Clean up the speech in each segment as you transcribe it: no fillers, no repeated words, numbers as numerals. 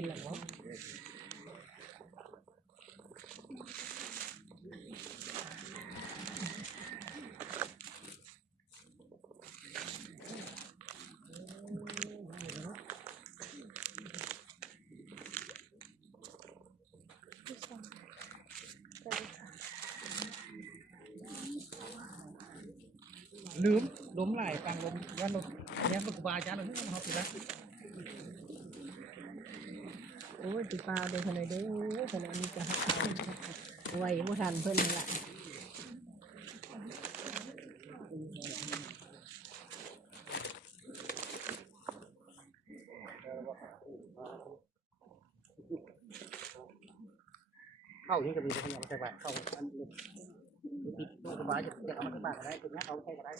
เป็นหลังวะลืมล้มไหลฟังลมยันลมเนี่ยมันกูบาจ้าเราเนี่ยเขาติดละโอ้ยติดปลาเดี๋ยวขนาดเด้อขนาดนี้จะหักเอาไว้ไม่ทันเพิ่นละเข้าที่กระบี่เขาเอาใส่บาตรเข้าอันนี้ติดตัวกระบาจะเอามาใส่บาตรก็ได้ตัวนี้เอาใส่ก็ได้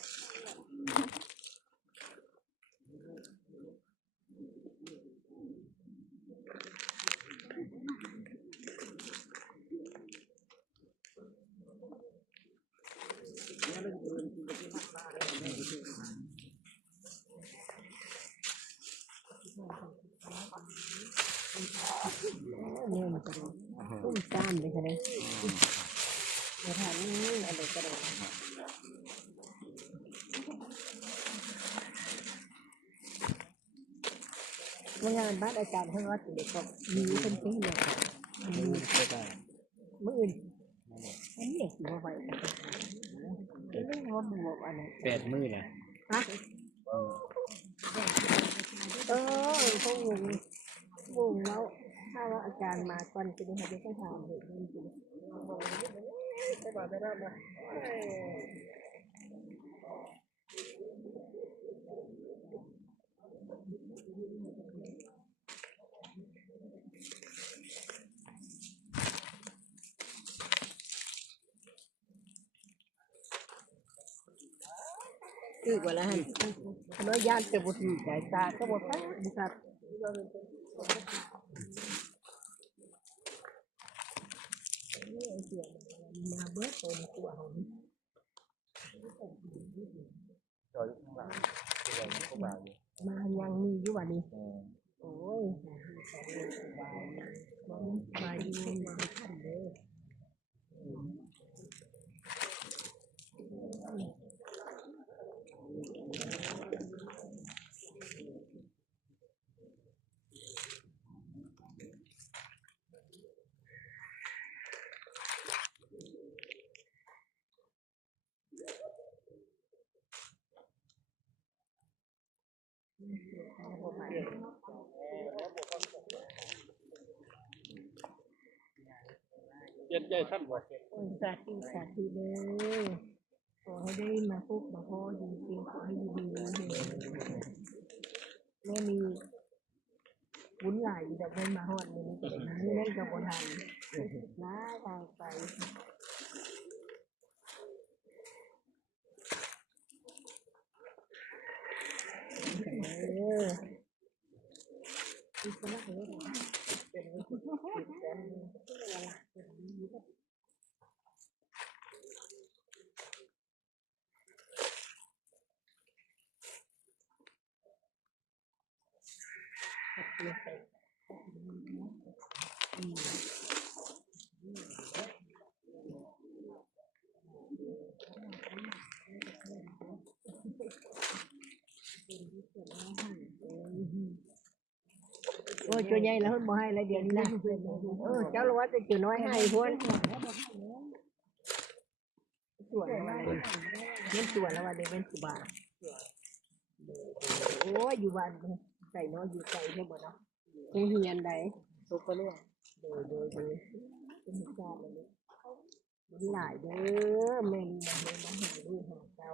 เนี่ยมันจะตุ้มตามเลยค่ะเนี่ยมาทานนี่อะไรก็ได้เมื่องานบ้านอาจารย์ทั้งวัดเด็กก็มีเป็นที่เนี่ยมีมื่ออื่นอันนี้สิว่าไปกันเรื่องว่าบวกอะไร8 มื้อนะฮะเขางงแล้วถ้าว่าอาจารย์มาก่อนจะได้ให้ได้ถามเด็กจริงๆได้บอกได้แล้วนะคือกว่าแล้วฮะน้อยย่านเต็มบุตรใจตาก็หมดแล้วบุษัทมาเบิดตัวตัวเขาจอยข้างหลังจอยข้างหลังมายังมีอยู่วันนี้โอ้ยมาอยู่มาทันเลยเย็นใจท่านบ่สาธุเลยขอให้ได้มาพบมาพ่อจริงๆขอให้ดีๆไม่มีวุ้นไหลแต่ไม่มาหอดนี้จะได้ไม่เล่นกับคนทันน้าทางไปอีกคนละคนเป็นคนติดกันโอ้ยตัวใหญ่แล้วบ่ให้อะไรเดี๋ยวนี้นะเจ้าละว่าจะจุน้อยให้พวนสวยแล้ววันเล่นสวยแล้ววันเล่นสุบาโอ้ยอยู่บ้านใส่น้อยอยู่ใจใช่ไหมเนาะคงเฮียนใดตกไปเรื่อยโดยเป็นชาติเลยมันหลายเด้อแม่มาเห็นมาหาดูหาเจ้า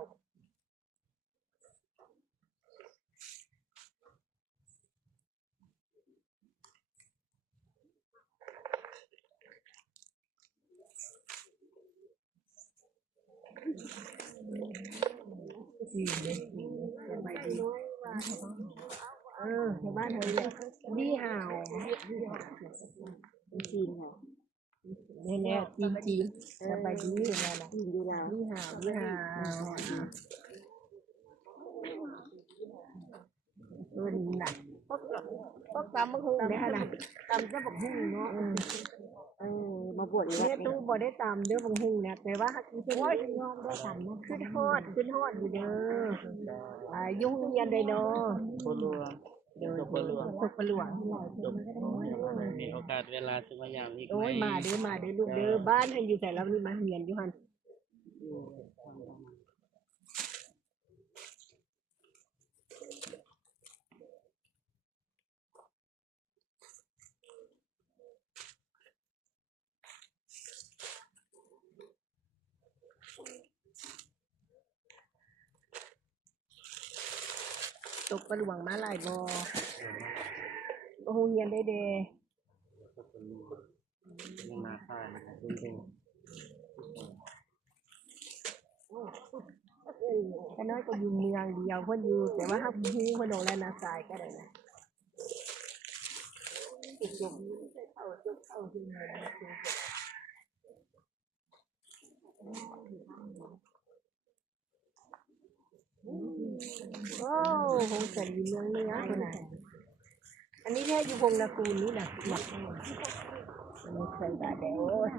สบายดีชาวบ้านเธอเนี่ยนี่ห่าวจีนค่ะเนี่ยจีนสบายดีเนี่ยนะจีนอยู่แล้วนี่ห่าวตัวนี้หนัก ก็ตำบักหุ่งได้ขนาด ตำจะบอกหุ้งเนาะมาบวชอีก เนี่ แล้ ยว ตู้บ่ได้ตำเด้อบักหุ่งเนี่ยแต่ว่าคือเพิ่น โอ้ยยอมได้ตำนะ ขึ้นฮอดอยู่เด้อยุ่งเรียนได้เนาะ คนรวมจบคนรวม ตกปลวง จบมีโอกาสเวลาจะมาอย่างอีก โอ้ย ไห มาเด้อลูกเด้อบ้านเพิ่นอยู่แต่แล้วนี่มาเรียนอยู่หั่นตกปลวงมาหลายบ่โอ้โหเรียนได้เด้ ยังมาค่ายนะครับจริง แต่น้อยก็อยู่เมืองเดียวเพิ่นอยู่แต่ว่าเฮาฮู้เพิ่นโดนแล้วนาทรายก็ได้นะโอ้คงจะอยู่เมืองเหนือพุ่นน่ะอันนี้แค่อยู่พงนาคูนนี่น่ะหมักมันเคยได้แต่โอ้ย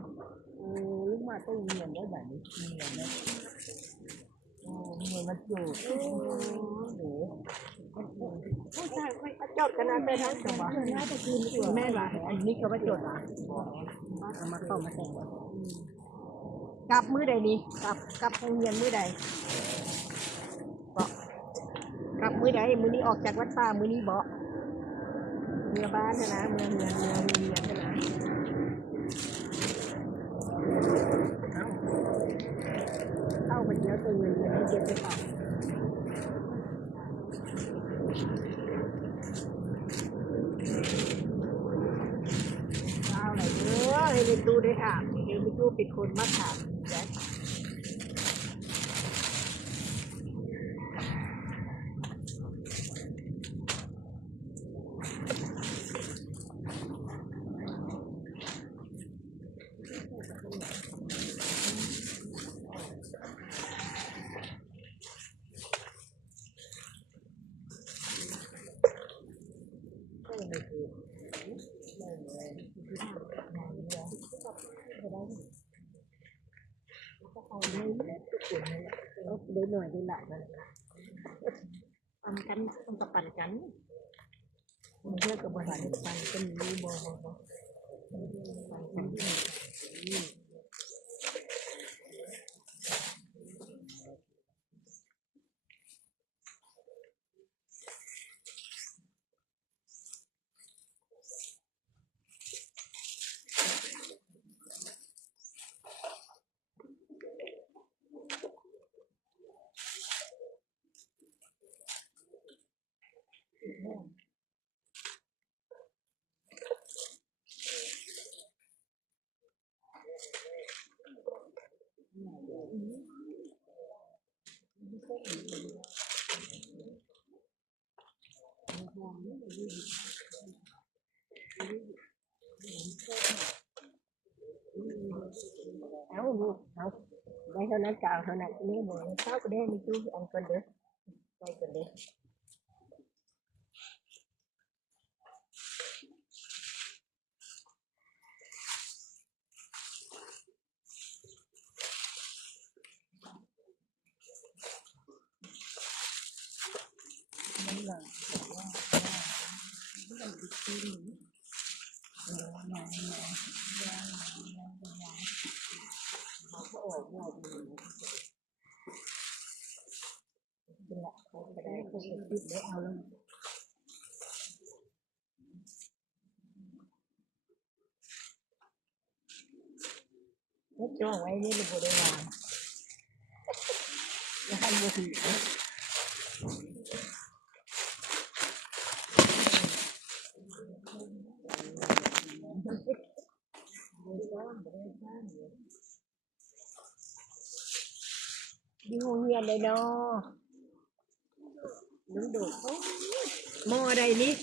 ลูกมาตู้เงียนได้แบบนี้เงียนนะเงียนมันจูดหนู ผู้ชายค่อยจดกันนะไปทั้งจังหวะแม่ว่าอันนี้ก็ว่าจดอ่ะเอามาเข้ามาแต่งกลับมื้อใดนี่กลับโรงเรียนมื้อใดบอกกลับมื้อใดมื้อนี้ออกจากวัดป่ามื้อนี้บอกเมื่อบ้านนะเมื่อเรียนนะเข้าไปเดียวตัวเงินเลยให้เก็บไปต่อเอาอะไรเด้อให้ในตู้ได้ถามให้ในตู้เป็นคนมาถามนะได้หน่อยได้หลายนั่นแหละ ปั่นกันต้องกับปั่นกัน มันเพื่อกับบริษัทปันก็มีบ่ปันกันเอาลูกเอาได้เท่านั้นกล่าวเท่านั้นนี่บ่เช้าก็ได้มีตู้อันก่อนเด้อไปก่อนเด้อเป็นละเขาก็ได้เขาก็คิดได้เอาแล้วแล้วจ้องไว้นี่เลยบ่ได้วางแล้วให้บ่ถือดีหูเฮียนเลยเนาะลุงดูหม้อใดนี่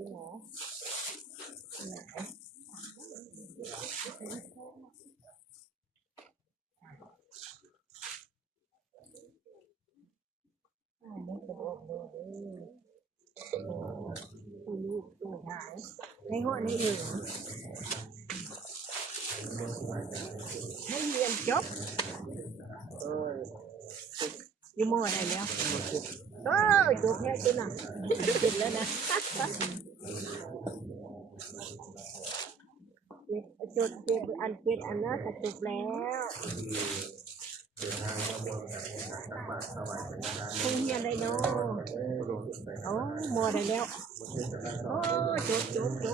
พี่หมอไม่กระโดดเลยลูกตัวหายในหัวนี่เองไม่เรียนจบอยู่มออะไรแล้วจบแค่ตัวน่ะจบแล้วนะจุดเก็บอันเป็นอันนั้นจบแล้วคงเรียนได้เนาะโอ้มอได้แล้วโอ้จ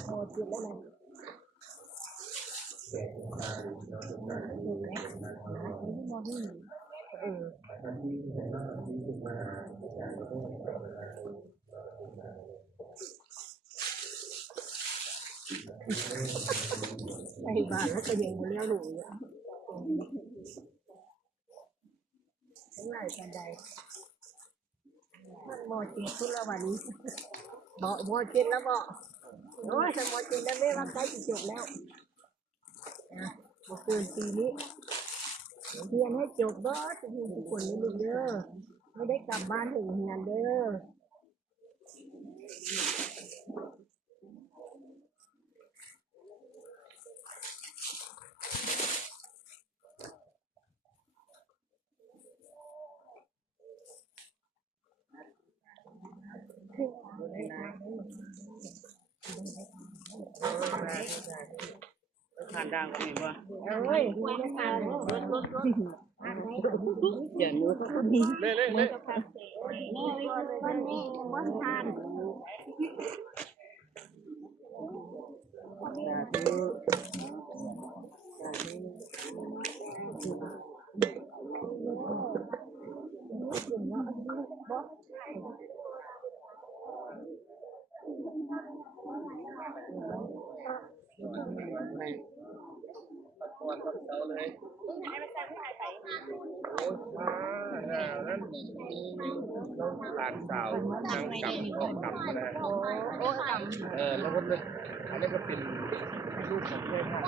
บมอจบแล้วนะไปบ้านแล้วก็ยังไม่เลี้ยงหนูอ่ะทั้งหลายกันใดมันมอเจ็ดพุ่นละวันนี้บอกมอเจ็ดแล้วบอกโอ้ยถ้ามอเจ็ดแล้วไม่ว่าใกล้จะจบแล้วนะบอกเกินปีนี้เรียนให้จบบ่จะมีทุกคนนี่ลูกเด้อไม่ได้กลับบ้านถึงงานเด้อทานดังก็มีบ่ เอ้ยไม่ทานอย่านู้เล่แม่วันนี้วันทานนั่นน้องหลานสาวนางกำออกกำนะแล้วก็อันนี้ก็เป็นลูกของเพื่อนค่ะ